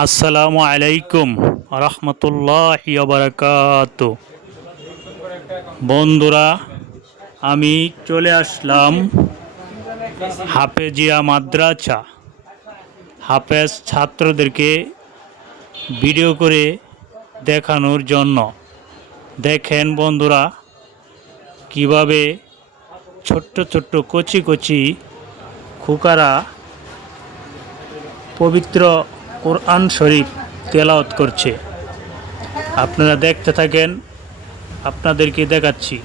আসসালামু আলাইকুম রহমতুল্লাহ বারাকাত। বন্ধুরা, আমি চলে আসলাম হাফেজিয়া মাদ্রাসা। হাফেজ ছাত্রদেরকে ভিডিও করে দেখানোর জন্য। দেখেন বন্ধুরা, কীভাবে ছোট্ট ছোট্ট কচি কচি খুকারা পবিত্র কোরআন শরীফ তেলাওয়াত করছে। আপনারা দেখতে থাকেন, আপনাদেরকে দেখাচ্ছি।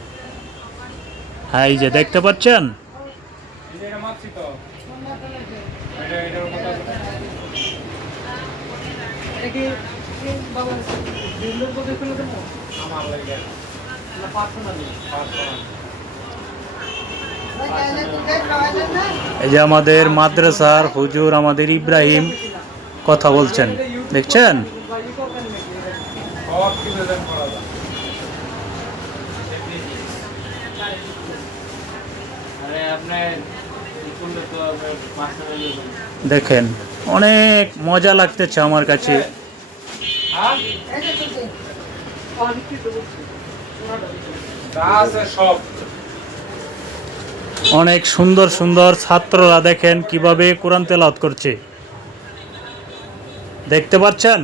হ্যাঁ এই যে দেখতে পাচ্ছেন? এই যে আমাদের মাদ্রাসার হুজুর আমাদের ইব্রাহিম। কথা বলছেন। দেখছেন? দেখেন অনেক মজা লাগতেছে আমার কাছে। অনেক সুন্দর সুন্দর ছাত্ররা দেখেন কীভাবে কোরআন তেলাওয়াত করছে। দেখতে পাচ্ছেন?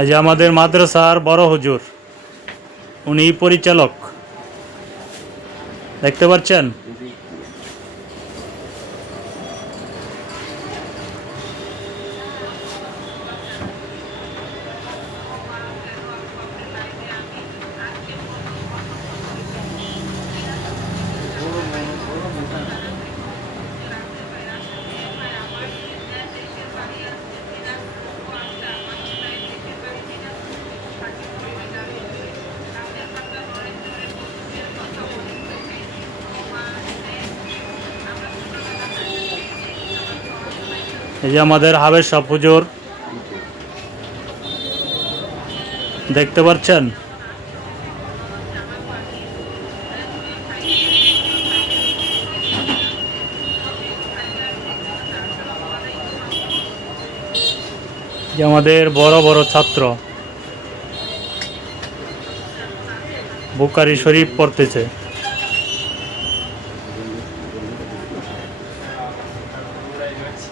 এই যে আমাদের মাদ্রাসার বড় হুজুর। উনি পরিচালক। দেখতে পাচ্ছেন? এই যে আমাদের হাবের সব হুজুর দেখতে পাচ্ছেন? যে আমাদের বড় বড় ছাত্র। বুকারি শরীফ পড়তেছে। Evet.